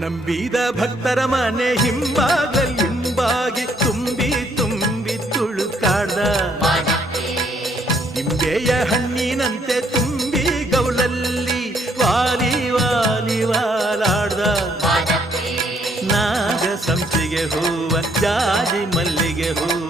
ನಂಬಿದ ಭಕ್ತರ ಮನೆ ಹಿಂಬಾಗಿ ತುಂಬಿ ತುಂಬಿ ತುಳುಕಾಡ್ದ ನಿಂಬೆಯ ಹಣ್ಣಿನಂತೆ ತುಂಬಿ ಗೌಲಲ್ಲಿ ವಾಲಿ ವಾಲಿ ವಾಲಾಡ್ದ ನಾಗ ಸಂಪಿಗೆ ಹೂವ ಜಾಜಿ ಮಲ್ಲಿಗೆ ಹೂವ